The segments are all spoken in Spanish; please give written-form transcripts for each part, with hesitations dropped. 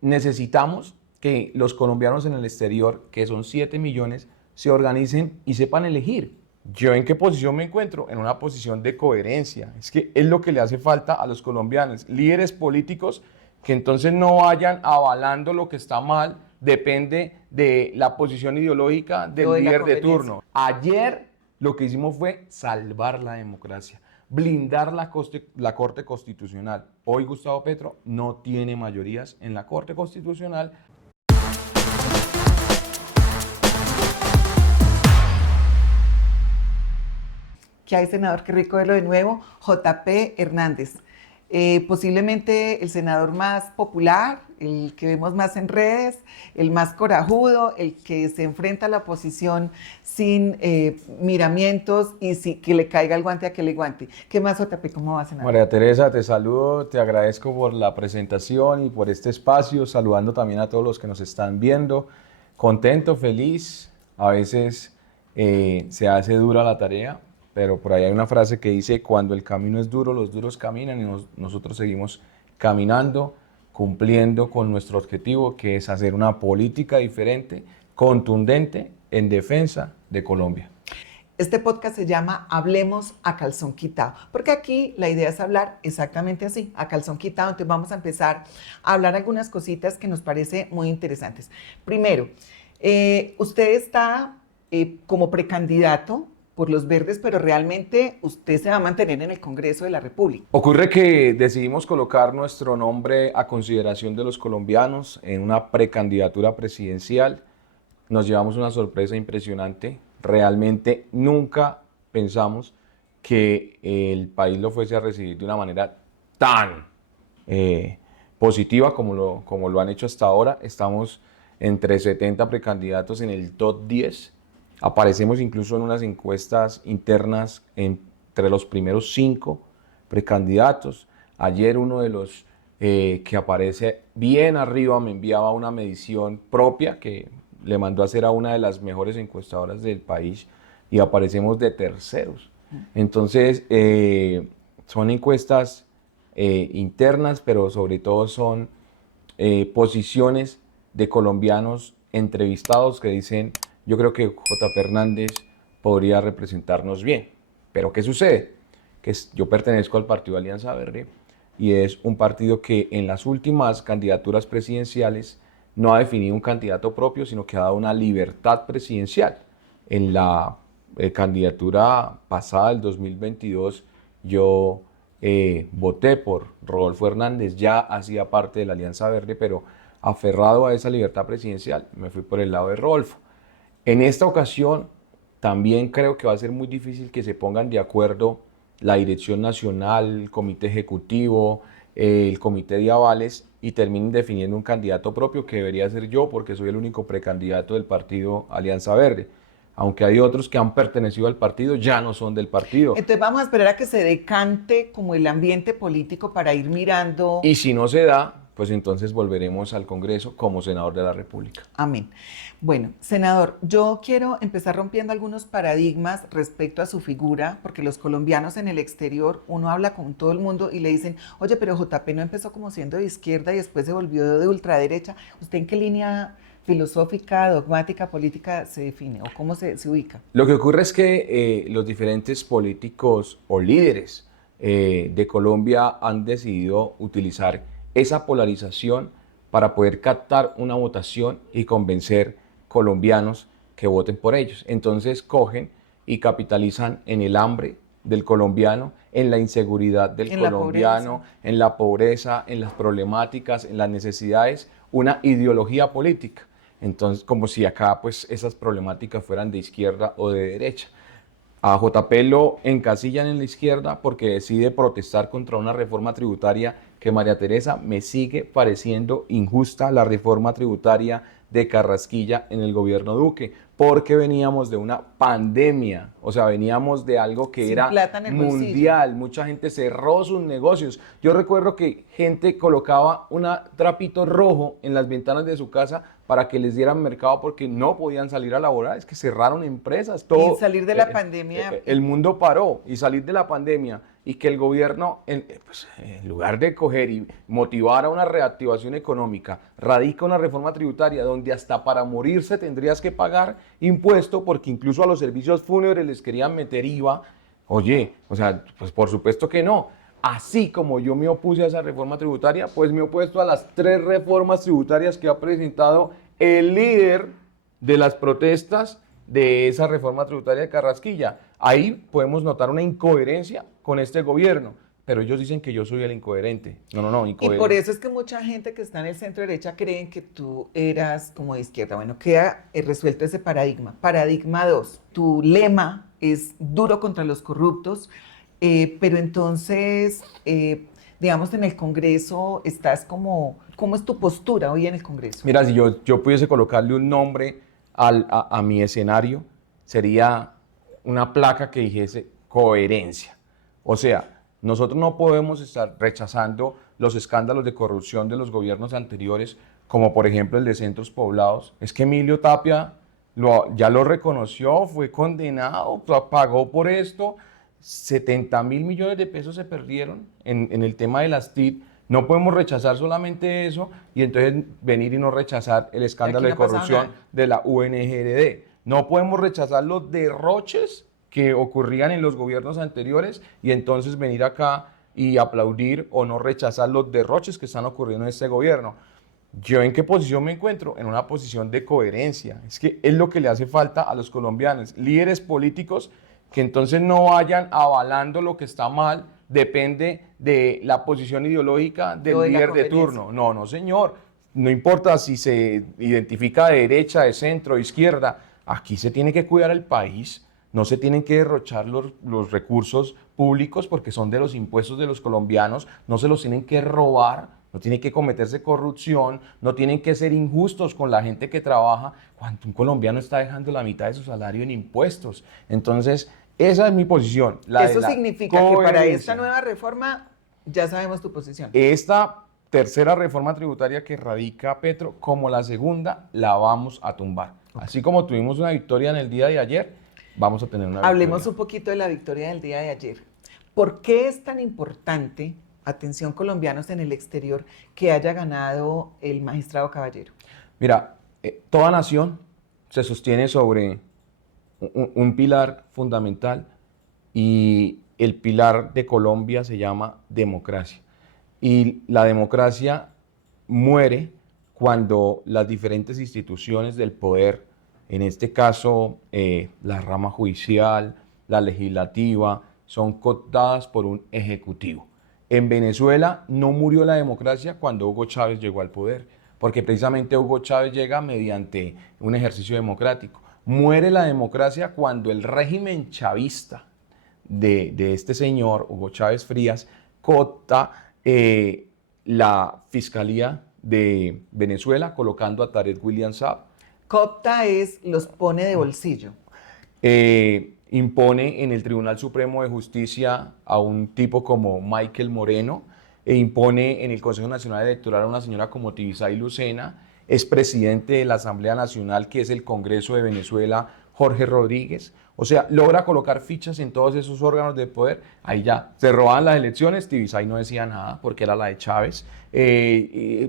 necesitamos que los colombianos en el exterior, que son 7 millones, se organicen y sepan elegir. ¿Yo en qué posición me encuentro? En una posición de coherencia. Es que es lo que le hace falta a los colombianos. Líderes políticos que entonces no vayan avalando lo que está mal, depende de la posición ideológica del O de la líder de conveniencia. turno. Ayer lo que hicimos fue salvar la democracia, blindar la Corte Constitucional. Hoy Gustavo Petro no tiene mayorías en la Corte Constitucional. ¿Qué hay, senador? Qué rico verlo de nuevo. JP Hernández. Posiblemente el senador más popular, el que vemos más en redes, el más corajudo, el que se enfrenta a la oposición sin miramientos y que le caiga el guante a que le guante. ¿Qué más, JP? ¿Cómo va, senador? María Teresa, te saludo, te agradezco por la presentación y por este espacio, saludando también a todos los que nos están viendo. Contento, feliz, a veces se hace dura la tarea, pero por ahí hay una frase que dice, cuando el camino es duro, los duros caminan, y nosotros seguimos caminando, cumpliendo con nuestro objetivo, que es hacer una política diferente, contundente, en defensa de Colombia. Este podcast se llama Hablemos a calzón quitado, porque aquí la idea es hablar exactamente así, a calzón quitado. Entonces vamos a empezar a hablar algunas cositas que nos parece muy interesantes. Primero, usted está como precandidato por los verdes, pero realmente usted se va a mantener en el Congreso de la República. Ocurre que decidimos colocar nuestro nombre a consideración de los colombianos en una precandidatura presidencial. Nos llevamos una sorpresa impresionante. Realmente nunca pensamos que el país lo fuese a recibir de una manera tan positiva como lo han hecho hasta ahora. Estamos entre 70 precandidatos en el top 10. Aparecemos incluso en unas encuestas internas entre los primeros 5 precandidatos. Ayer uno de los que aparece bien arriba me enviaba una medición propia que le mandó a hacer a una de las mejores encuestadoras del país y aparecemos de terceros. Entonces, son encuestas internas, pero sobre todo son posiciones de colombianos entrevistados que dicen, yo creo que JP Hernández podría representarnos bien. Pero ¿qué sucede? Yo pertenezco al partido Alianza Verde y es un partido que en las últimas candidaturas presidenciales no ha definido un candidato propio, sino que ha dado una libertad presidencial. En la candidatura pasada, del 2022, yo voté por Rodolfo Hernández, ya hacía parte de la Alianza Verde, pero aferrado a esa libertad presidencial, me fui por el lado de Rodolfo. En esta ocasión, también creo que va a ser muy difícil que se pongan de acuerdo la Dirección Nacional, el Comité Ejecutivo, el Comité de Avales y terminen definiendo un candidato propio que debería ser yo porque soy el único precandidato del partido Alianza Verde. Aunque hay otros que han pertenecido al partido, ya no son del partido. Entonces vamos a esperar a que se decante como el ambiente político para ir mirando. Y si no se da, pues entonces volveremos al Congreso como senador de la República. Amén. Bueno, senador, yo quiero empezar rompiendo algunos paradigmas respecto a su figura, porque los colombianos en el exterior, uno habla con todo el mundo y le dicen, oye, pero JP no empezó como siendo de izquierda y después se volvió de ultraderecha. ¿Usted en qué línea filosófica, dogmática, política se define o cómo se ubica? Lo que ocurre es que los diferentes políticos o líderes de Colombia han decidido utilizar esa polarización para poder captar una votación y convencer colombianos que voten por ellos. Entonces cogen y capitalizan en el hambre del colombiano, en la inseguridad del colombiano, en la pobreza, en las problemáticas, en las necesidades, una ideología política. Entonces, como si acá pues esas problemáticas fueran de izquierda o de derecha. A JP lo encasillan en la izquierda porque decide protestar contra una reforma tributaria que, María Teresa, me sigue pareciendo injusta, la reforma tributaria de Carrasquilla en el gobierno Duque, porque veníamos de una pandemia, o sea, veníamos de algo que era mundial, mucha gente cerró sus negocios. Yo recuerdo que gente colocaba un trapito rojo en las ventanas de su casa para que les dieran mercado porque no podían salir a laborar, es que cerraron empresas. Todo, y salir de la pandemia. El mundo paró y salir de la pandemia y que el gobierno, en lugar de coger y motivar a una reactivación económica, radica una reforma tributaria donde hasta para morirse tendrías que pagar impuesto, porque incluso a los servicios fúnebres les querían meter IVA. Oye, o sea, pues por supuesto que no. Así como yo me opuse a esa reforma tributaria, pues me he opuesto a las 3 reformas tributarias que ha presentado el líder de las protestas de esa reforma tributaria de Carrasquilla. Ahí podemos notar una incoherencia con este gobierno, pero ellos dicen que yo soy el incoherente. No, Y incoherente. por eso es que mucha gente que está en el centro derecha creen que tú eras como de izquierda. Bueno, queda resuelto ese paradigma. Paradigma 2, tu lema es duro contra los corruptos, pero entonces, digamos, en el Congreso estás como, ¿cómo es tu postura hoy en el Congreso? Mira, si yo pudiese colocarle un nombre a mi escenario, sería una placa que dijese coherencia. O sea, nosotros no podemos estar rechazando los escándalos de corrupción de los gobiernos anteriores, como por ejemplo el de Centros Poblados. Es que Emilio Tapia ya lo reconoció, fue condenado, pagó por esto. 70.000 millones de pesos se perdieron en el tema de las TIC. No podemos rechazar solamente eso y entonces venir y no rechazar el escándalo de corrupción de la UNGRD. No podemos rechazar los derroches que ocurrían en los gobiernos anteriores y entonces venir acá y aplaudir o no rechazar los derroches que están ocurriendo en este gobierno. ¿Yo en qué posición me encuentro? En una posición de coherencia. Es que es lo que le hace falta a los colombianos, líderes políticos que entonces no vayan avalando lo que está mal, depende de la posición ideológica del líder de turno. No, señor. No importa si se identifica de derecha, de centro, de izquierda. Aquí se tiene que cuidar el país. No se tienen que derrochar los recursos públicos porque son de los impuestos de los colombianos. No se los tienen que robar. No tiene que cometerse corrupción. No tienen que ser injustos con la gente que trabaja cuando un colombiano está dejando la mitad de su salario en impuestos. Entonces, esa es mi posición. Eso significa que para esta nueva reforma ya sabemos tu posición. Esta tercera reforma tributaria que radica Petro, como la segunda, la vamos a tumbar. Okay. Así como tuvimos una victoria en el día de ayer, vamos a tener una victoria. Hablemos un poquito de la victoria del día de ayer. ¿Por qué es tan importante, atención colombianos en el exterior, que haya ganado el magistrado Caballero? Mira, toda nación se sostiene sobre un pilar fundamental y el pilar de Colombia se llama democracia. Y la democracia muere cuando las diferentes instituciones del poder, en este caso la rama judicial, la legislativa, son cooptadas por un ejecutivo. En Venezuela no murió la democracia cuando Hugo Chávez llegó al poder, porque precisamente Hugo Chávez llega mediante un ejercicio democrático. Muere la democracia cuando el régimen chavista de este señor, Hugo Chávez Frías, coopta la Fiscalía de Venezuela, colocando a Tarek William Saab. Coopta es, los pone de bolsillo. Impone en el Tribunal Supremo de Justicia a un tipo como Michael Moreno, e impone en el Consejo Nacional Electoral a una señora como Tibisay Lucena, es presidente de la Asamblea Nacional, que es el Congreso de Venezuela, Jorge Rodríguez. O sea, logra colocar fichas en todos esos órganos de poder. Ahí ya se robaban las elecciones, Tibisay no decía nada porque era la de Chávez.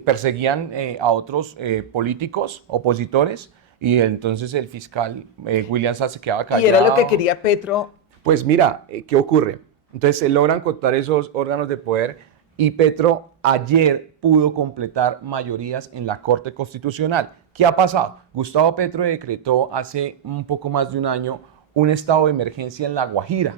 Perseguían a otros políticos, opositores, y entonces el fiscal William Saab se quedaba callado. ¿Y era lo que quería Petro? Pues mira, ¿qué ocurre? Entonces se logran cooptar esos órganos de poder y Petro ayer pudo completar mayorías en la Corte Constitucional. ¿Qué ha pasado? Gustavo Petro decretó hace un poco más de un año un estado de emergencia en La Guajira.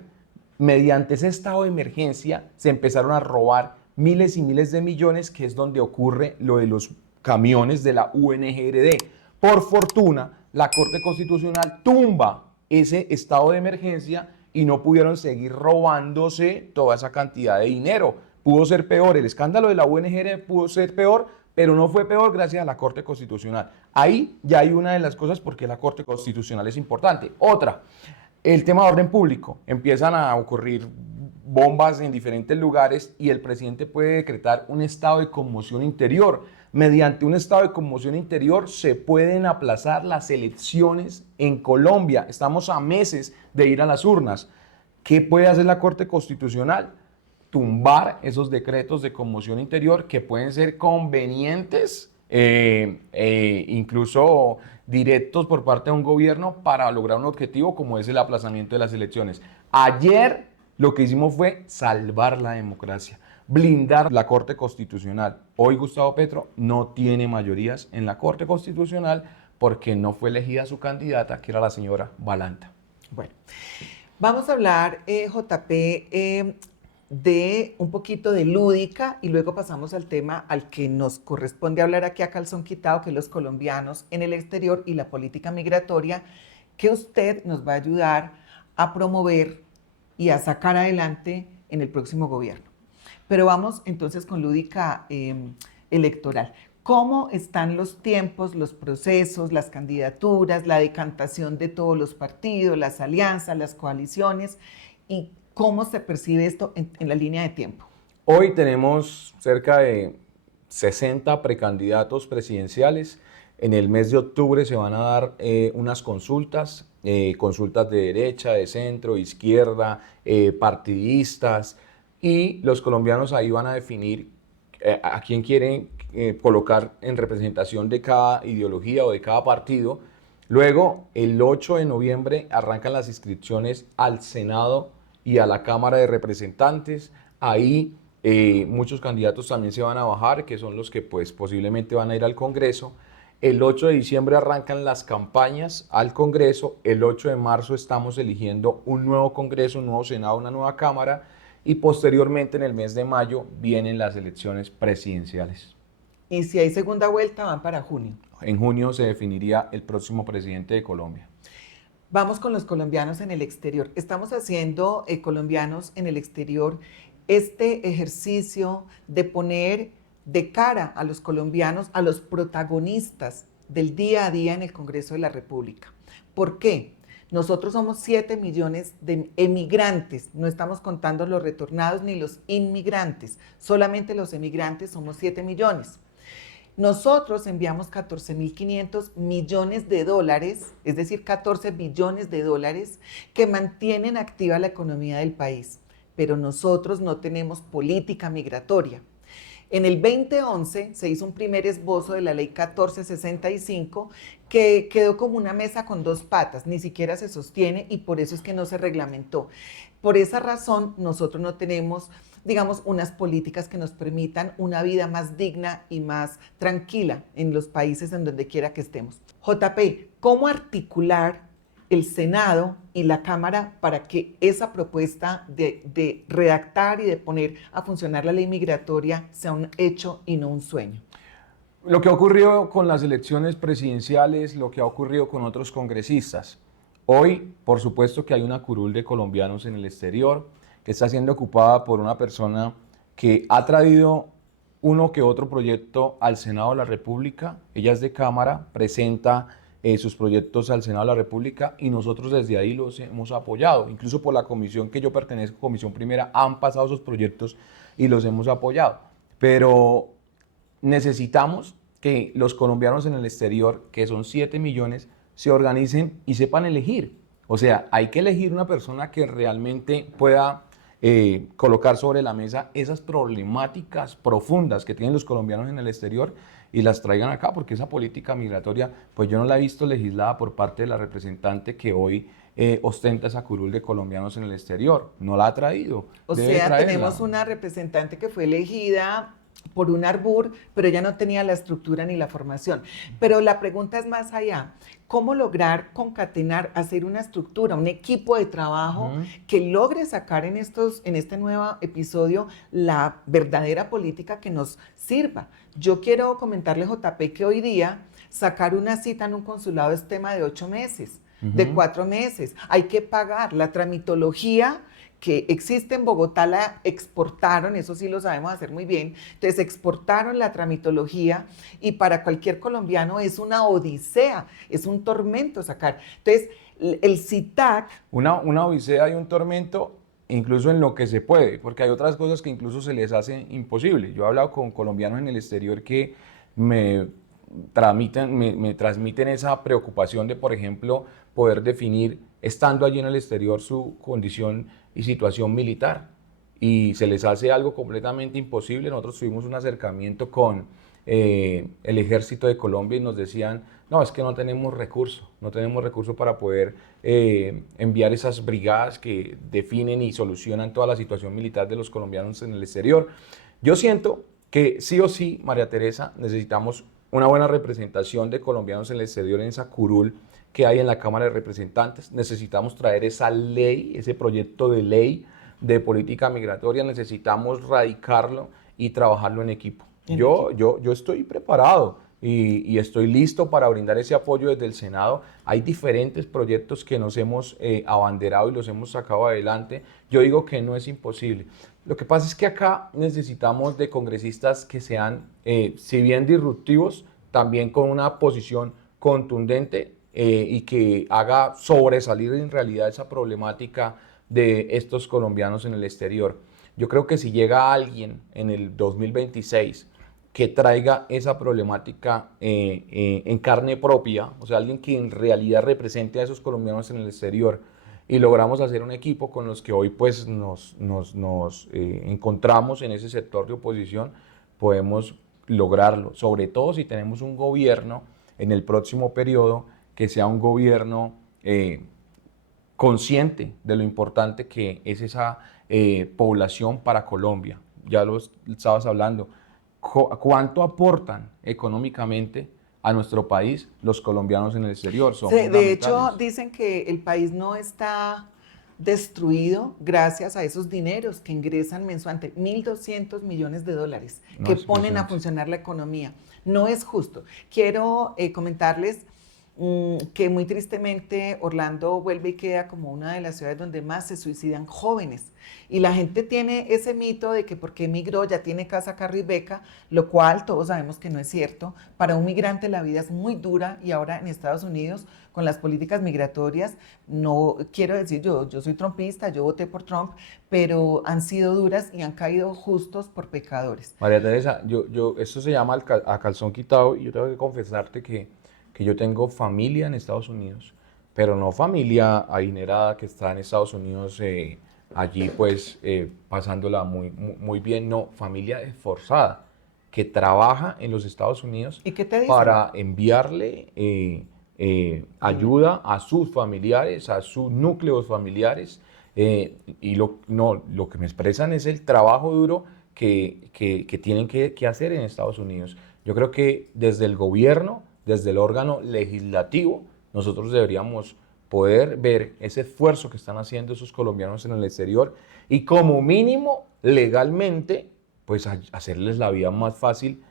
Mediante ese estado de emergencia se empezaron a robar miles y miles de millones, que es donde ocurre lo de los camiones de la UNGRD. Por fortuna, la Corte Constitucional tumba ese estado de emergencia y no pudieron seguir robándose toda esa cantidad de dinero. Pudo ser peor, el escándalo de la UNGRD pudo ser peor, pero no fue peor gracias a la Corte Constitucional. Ahí ya hay una de las cosas porque la Corte Constitucional es importante. Otra, el tema de orden público. Empiezan a ocurrir bombas en diferentes lugares y el presidente puede decretar un estado de conmoción interior. Mediante un estado de conmoción interior se pueden aplazar las elecciones en Colombia. Estamos a meses de ir a las urnas. ¿Qué puede hacer la Corte Constitucional? tumbar esos decretos de conmoción interior que pueden ser convenientes, incluso directos por parte de un gobierno para lograr un objetivo como es el aplazamiento de las elecciones. Ayer lo que hicimos fue salvar la democracia, blindar la Corte Constitucional. Hoy Gustavo Petro no tiene mayorías en la Corte Constitucional porque no fue elegida su candidata, que era la señora Balanta. Bueno, vamos a hablar, JP, de un poquito de lúdica y luego pasamos al tema al que nos corresponde hablar aquí a calzón quitado, que es los colombianos en el exterior y la política migratoria, que usted nos va a ayudar a promover y a sacar adelante en el próximo gobierno. Pero vamos entonces con lúdica electoral. ¿Cómo están los tiempos, los procesos, las candidaturas, la decantación de todos los partidos, las alianzas, las coaliciones y cómo se percibe esto en la línea de tiempo? Hoy tenemos cerca de 60 precandidatos presidenciales. En el mes de octubre se van a dar unas consultas, consultas de derecha, de centro, izquierda, partidistas, y los colombianos ahí van a definir a quién quieren colocar en representación de cada ideología o de cada partido. Luego, el 8 de noviembre arrancan las inscripciones al Senado y a la Cámara de Representantes. Ahí muchos candidatos también se van a bajar, que son los que pues posiblemente van a ir al Congreso. El 8 de diciembre arrancan las campañas al Congreso. El 8 de marzo estamos eligiendo un nuevo Congreso, un nuevo Senado, una nueva Cámara. Y posteriormente, en el mes de mayo, vienen las elecciones presidenciales. Y si hay segunda vuelta, van para junio. En junio se definiría el próximo presidente de Colombia. Vamos con los colombianos en el exterior. Estamos haciendo, colombianos en el exterior, este ejercicio de poner de cara a los colombianos, a los protagonistas del día a día en el Congreso de la República. ¿Por qué? Nosotros somos 7 millones de emigrantes, no estamos contando los retornados ni los inmigrantes, solamente los emigrantes somos 7 millones. Nosotros enviamos 14.500 millones de dólares, es decir, 14 billones de dólares, que mantienen activa la economía del país, pero nosotros no tenemos política migratoria. En el 2011 se hizo un primer esbozo de la ley 1465 que quedó como una mesa con dos patas, ni siquiera se sostiene y por eso es que no se reglamentó. Por esa razón nosotros no tenemos, digamos, unas políticas que nos permitan una vida más digna y más tranquila en los países en donde quiera que estemos. JP, ¿cómo articular el Senado y la Cámara para que esa propuesta de redactar y de poner a funcionar la ley migratoria sea un hecho y no un sueño? Lo que ha ocurrido con las elecciones presidenciales, lo que ha ocurrido con otros congresistas. Hoy, por supuesto que hay una curul de colombianos en el exterior que está siendo ocupada por una persona que ha traído uno que otro proyecto al Senado de la República. Ella es de Cámara, presenta sus proyectos al Senado de la República y nosotros desde ahí los hemos apoyado. Incluso por la comisión que yo pertenezco, Comisión Primera, han pasado esos proyectos y los hemos apoyado. Pero necesitamos que los colombianos en el exterior, que son 7 millones, se organicen y sepan elegir. O sea, hay que elegir una persona que realmente pueda colocar sobre la mesa esas problemáticas profundas que tienen los colombianos en el exterior y las traigan acá, porque esa política migratoria, pues yo no la he visto legislada por parte de la representante que hoy ostenta esa curul de colombianos en el exterior. No la ha traído. O sea, tenemos una representante que fue elegida por un arbur, pero ella no tenía la estructura ni la formación. Pero la pregunta es más allá. ¿Cómo lograr concatenar, hacer una estructura, un equipo de trabajo que logre sacar en este nuevo episodio la verdadera política que nos sirva? Yo quiero comentarle, JP, que hoy día sacar una cita en un consulado es tema de 8 meses, de 4 meses. Hay que pagar la tramitología que existe en Bogotá, la exportaron, eso sí lo sabemos hacer muy bien. Entonces exportaron la tramitología y para cualquier colombiano es una odisea, es un tormento sacar. Entonces el CITAC... Una odisea y un tormento incluso en lo que se puede, porque hay otras cosas que incluso se les hace imposible. Yo he hablado con colombianos en el exterior que me transmiten esa preocupación de, por ejemplo, poder definir, estando allí en el exterior, su condición y situación militar. y se les hace algo completamente imposible. Nosotros tuvimos un acercamiento con el Ejército de Colombia y nos decían, no, es que no tenemos recursos para poder enviar esas brigadas que definen y solucionan toda la situación militar de los colombianos en el exterior. Yo siento que sí o sí, María Teresa, necesitamos una buena representación de colombianos en el exterior en esa curul que hay en la Cámara de Representantes. Necesitamos traer esa ley, ese proyecto de ley de política migratoria, necesitamos radicarlo y trabajarlo en equipo. Yo estoy preparado y estoy listo para brindar ese apoyo desde el Senado. Hay diferentes proyectos que nos hemos abanderado y los hemos sacado adelante. Yo digo que no es imposible. Lo que pasa es que acá necesitamos de congresistas que sean, si bien disruptivos, también con una posición contundente y que haga sobresalir en realidad esa problemática de estos colombianos en el exterior. Yo creo que si llega alguien en el 2026 que traiga esa problemática en carne propia, o sea, alguien que en realidad represente a esos colombianos en el exterior, y logramos hacer un equipo con los que hoy pues nos encontramos en ese sector de oposición, podemos lograrlo, sobre todo si tenemos un gobierno en el próximo periodo que sea un gobierno consciente de lo importante que es esa población para Colombia. Ya lo estabas hablando. ¿Cuánto aportan económicamente a nuestro país los colombianos en el exterior? Son de hecho, dicen que el país no está destruido gracias a esos dineros que ingresan mensualmente, 1.200 millones de dólares que ponen a funcionar la economía. No es justo. Quiero comentarles que muy tristemente Orlando vuelve y queda como una de las ciudades donde más se suicidan jóvenes. Y la gente tiene ese mito de que porque emigró ya tiene casa, carro y beca, lo cual todos sabemos que no es cierto. Para un migrante la vida es muy dura y ahora en Estados Unidos con las políticas migratorias, no quiero decir yo soy trumpista, yo voté por Trump, pero han sido duras y han caído justos por pecadores. María Teresa, esto se llama a calzón quitado y yo tengo que confesarte que yo tengo familia en Estados Unidos, pero no familia adinerada que está en Estados Unidos allí pues pasándola muy bien, no, familia esforzada que trabaja en los Estados Unidos. ¿Y qué te dicen? Para enviarle ayuda a sus familiares, a sus núcleos familiares, y lo que me expresan es el trabajo duro que tienen que hacer en Estados Unidos. Yo creo que desde el gobierno, desde el órgano legislativo, nosotros deberíamos poder ver ese esfuerzo que están haciendo esos colombianos en el exterior y como mínimo legalmente, pues hacerles la vida más fácil,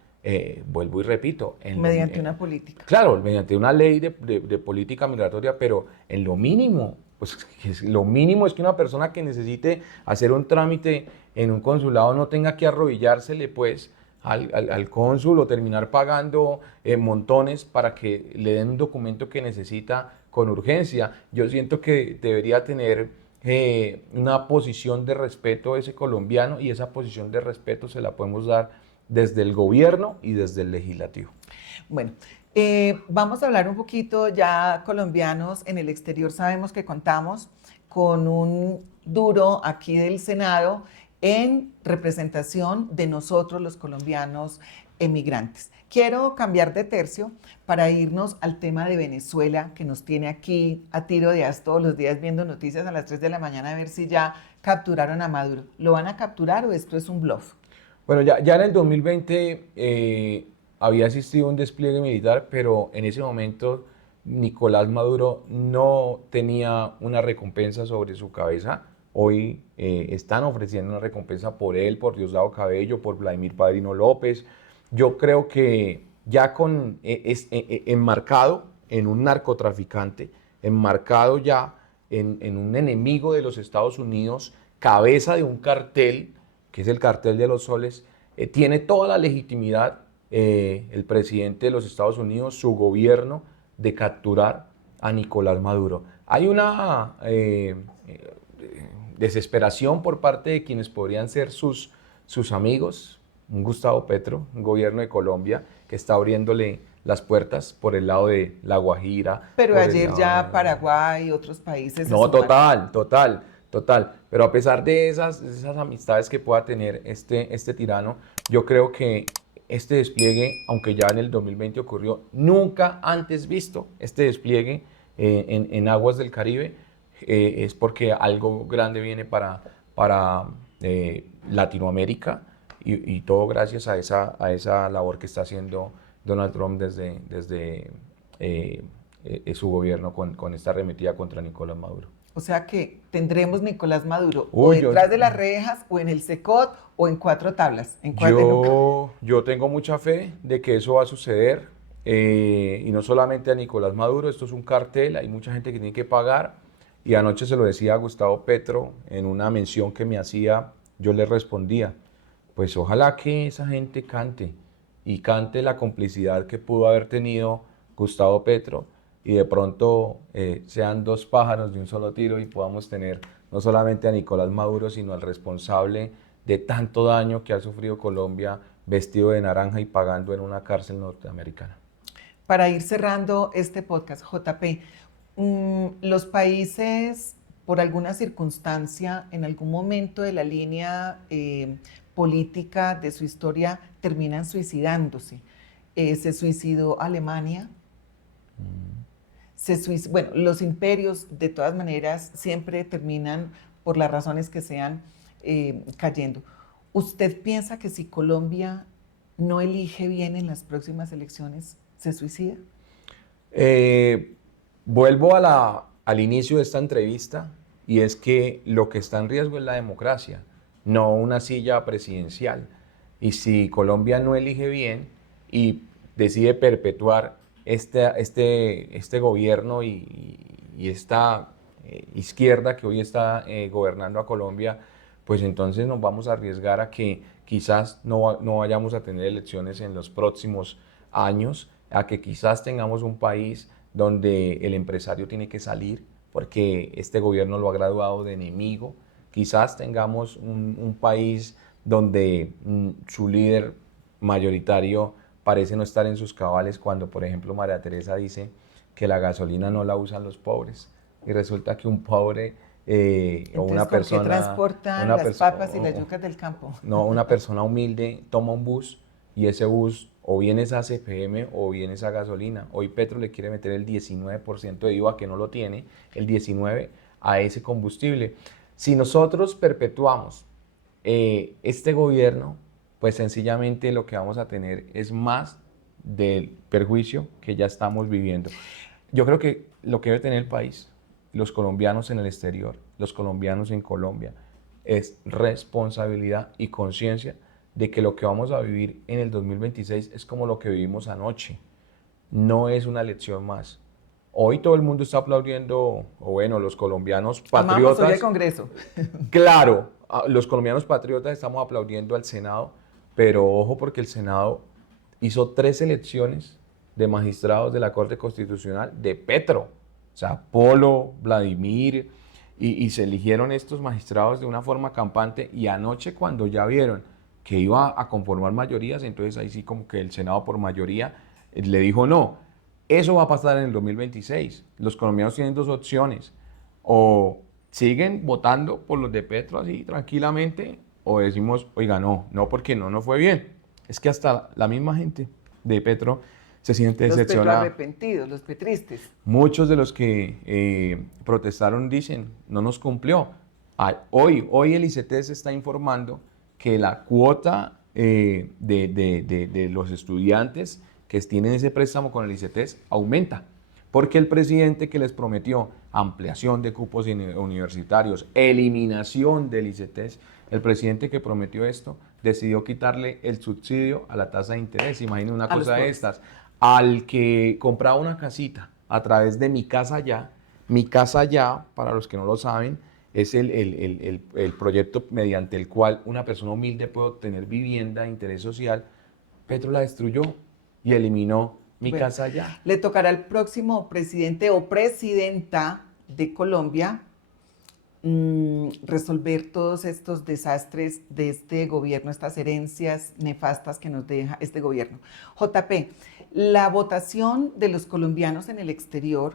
vuelvo y repito. Mediante una política. Claro, mediante una ley de política migratoria, pero en lo mínimo, pues lo mínimo es que una persona que necesite hacer un trámite en un consulado no tenga que arrodillársele pues al cónsul o terminar pagando montones para que le den un documento que necesita con urgencia. Yo siento que debería tener una posición de respeto a ese colombiano y esa posición de respeto se la podemos dar desde el gobierno y desde el legislativo. Bueno, vamos a hablar un poquito ya colombianos en el exterior. Sabemos que contamos con un duro aquí del Senado en representación de nosotros los colombianos emigrantes. Quiero cambiar de tercio para irnos al tema de Venezuela, que nos tiene aquí a tiro de as todos los días viendo noticias a las 3 de la mañana a ver si ya capturaron a Maduro. ¿Lo van a capturar o esto es un bluff? Bueno, ya en el 2020 había existido un despliegue militar, pero en ese momento Nicolás Maduro no tenía una recompensa sobre su cabeza. Hoy están ofreciendo una recompensa por él, por Diosdado Cabello, por Vladimir Padrino López. Yo creo que ya enmarcado en un narcotraficante, enmarcado ya en un enemigo de los Estados Unidos, cabeza de un cartel, que es el cartel de los soles, tiene toda la legitimidad el presidente de los Estados Unidos, su gobierno, de capturar a Nicolás Maduro. Hay una desesperación por parte de quienes podrían ser sus amigos, un Gustavo Petro, un gobierno de Colombia que está abriéndole las puertas por el lado de La Guajira. Pero ayer ya Paraguay y otros países. No, total. Total, pero a pesar de esas amistades que pueda tener este tirano, yo creo que este despliegue, aunque ya en el 2020 ocurrió, nunca antes visto, este despliegue en aguas del Caribe, es porque algo grande viene para Latinoamérica y todo gracias a esa labor que está haciendo Donald Trump desde su gobierno con esta arremetida contra Nicolás Maduro. O sea que tendremos Nicolás Maduro o Uy, detrás de las rejas o en el SECOT o en cuatro tablas. yo tengo mucha fe de que eso va a suceder y no solamente a Nicolás Maduro, esto es un cartel, hay mucha gente que tiene que pagar y anoche se lo decía a Gustavo Petro en una mención que me hacía, yo le respondía, pues ojalá que esa gente cante y cante la complicidad que pudo haber tenido Gustavo Petro y de pronto sean dos pájaros de un solo tiro y podamos tener no solamente a Nicolás Maduro, sino al responsable de tanto daño que ha sufrido Colombia vestido de naranja y pagando en una cárcel norteamericana. Para ir cerrando este podcast, JP, los países, por alguna circunstancia, en algún momento de la línea política de su historia, terminan suicidándose. Se suicidó Alemania. Bueno, los imperios, de todas maneras, siempre terminan, por las razones que sean, cayendo. ¿Usted piensa que si Colombia no elige bien en las próximas elecciones, se suicida? Vuelvo al inicio de esta entrevista y es que lo que está en riesgo es la democracia, no una silla presidencial. Y si Colombia no elige bien y decide perpetuar este gobierno y esta izquierda que hoy está gobernando a Colombia, pues entonces nos vamos a arriesgar a que quizás no vayamos a tener elecciones en los próximos años, a que quizás tengamos un país donde el empresario tiene que salir porque este gobierno lo ha graduado de enemigo. Quizás tengamos un país donde su líder mayoritario parece no estar en sus cabales cuando, por ejemplo, María Teresa dice que la gasolina no la usan los pobres y resulta que un pobre o una persona... ¿Por qué transportan las papas y las yucas del campo? No, una persona humilde toma un bus y ese bus o bien es a CPM o bien es a gasolina. Hoy Petro le quiere meter el 19% de IVA que no lo tiene, el 19% a ese combustible. Si nosotros perpetuamos este gobierno, pues sencillamente lo que vamos a tener es más del perjuicio que ya estamos viviendo. Yo creo que lo que debe tener el país, los colombianos en el exterior, los colombianos en Colombia, es responsabilidad y conciencia de que lo que vamos a vivir en el 2026 es como lo que vivimos anoche. No es una lección más. Hoy todo el mundo está aplaudiendo, o bueno, los colombianos patriotas. Amamos hoy el Congreso. Claro, los colombianos patriotas estamos aplaudiendo al Senado, pero ojo porque el Senado hizo 3 elecciones de magistrados de la Corte Constitucional de Petro. O sea, Polo, Vladimir, y se eligieron estos magistrados de una forma campante y anoche cuando ya vieron que iba a conformar mayorías, entonces ahí sí como que el Senado por mayoría le dijo no. Eso va a pasar en el 2026. Los colombianos tienen 2 opciones. O siguen votando por los de Petro así tranquilamente, o decimos, oiga, no porque no fue bien. Es que hasta la misma gente de Petro se siente decepcionada. Los arrepentidos, los petristes. Muchos de los que protestaron dicen, no nos cumplió. Hoy el ICETEX está informando que la cuota de los estudiantes que tienen ese préstamo con el ICETEX aumenta, porque el presidente que les prometió ampliación de cupos universitarios, eliminación del ICETEX, el presidente que prometió esto decidió quitarle el subsidio a la tasa de interés. Imaginen una cosa de estas, al que compraba una casita a través de Mi Casa Ya, para los que no lo saben, es el proyecto mediante el cual una persona humilde puede obtener vivienda de interés social. Petro la destruyó y eliminó Mi Casa Ya. Le tocará al próximo presidente o presidenta de Colombia resolver todos estos desastres de este gobierno, estas herencias nefastas que nos deja este gobierno. JP, la votación de los colombianos en el exterior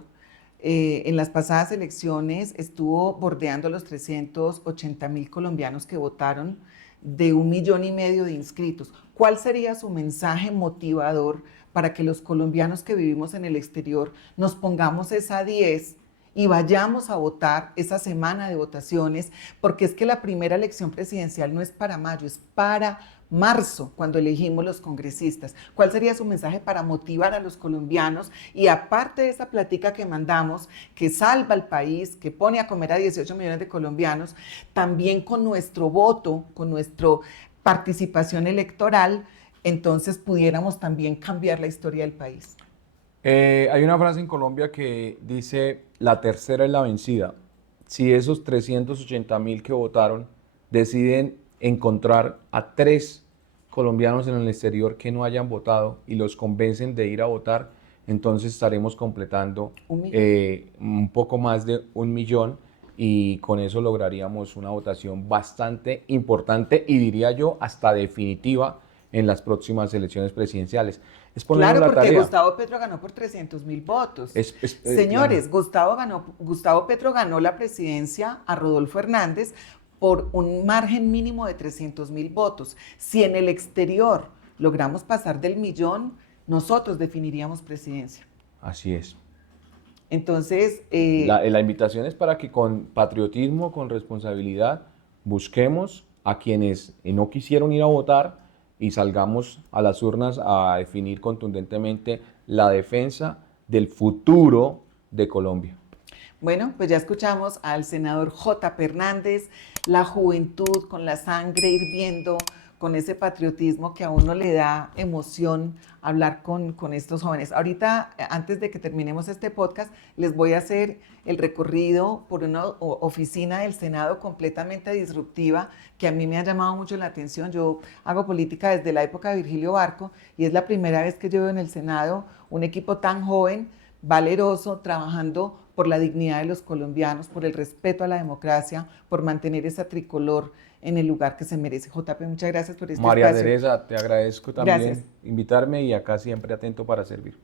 en las pasadas elecciones estuvo bordeando los 380.000 colombianos que votaron de 1,5 millones de inscritos. ¿Cuál sería su mensaje motivador para que los colombianos que vivimos en el exterior nos pongamos esa 10 y vayamos a votar esa semana de votaciones? Porque es que la primera elección presidencial no es para mayo, es para marzo, cuando elegimos los congresistas. ¿Cuál sería su mensaje para motivar a los colombianos? Y aparte de esa plática que mandamos, que salva al país, que pone a comer a 18 millones de colombianos, también con nuestro voto, con nuestra participación electoral, entonces pudiéramos también cambiar la historia del país. Hay una frase en Colombia que dice, la tercera es la vencida. Si esos 380.000 que votaron deciden encontrar a 3 colombianos en el exterior que no hayan votado y los convencen de ir a votar, entonces estaremos completando un poco más de 1 millón y con eso lograríamos una votación bastante importante y diría yo hasta definitiva en las próximas elecciones presidenciales. Es ponernos Claro, la porque tarea. Gustavo Petro ganó por 300.000 votos. Señores, Gustavo Petro ganó la presidencia a Rodolfo Hernández por un margen mínimo de 300.000 votos. Si en el exterior logramos pasar del millón, nosotros definiríamos presidencia. Así es. Entonces, La invitación es para que con patriotismo, con responsabilidad, busquemos a quienes no quisieron ir a votar y salgamos a las urnas a definir contundentemente la defensa del futuro de Colombia. bueno, pues ya escuchamos al senador J. Hernández, la juventud con la sangre hirviendo, con ese patriotismo que a uno le da emoción hablar con estos jóvenes. Ahorita, antes de que terminemos este podcast, les voy a hacer el recorrido por una oficina del Senado completamente disruptiva que a mí me ha llamado mucho la atención. Yo hago política desde la época de Virgilio Barco y es la primera vez que yo veo en el Senado un equipo tan joven, valeroso, trabajando por la dignidad de los colombianos, por el respeto a la democracia, por mantener esa tricolor en el lugar que se merece. JP, muchas gracias por este María espacio. Teresa, te agradezco también Gracias. invitarme y acá siempre atento para servir.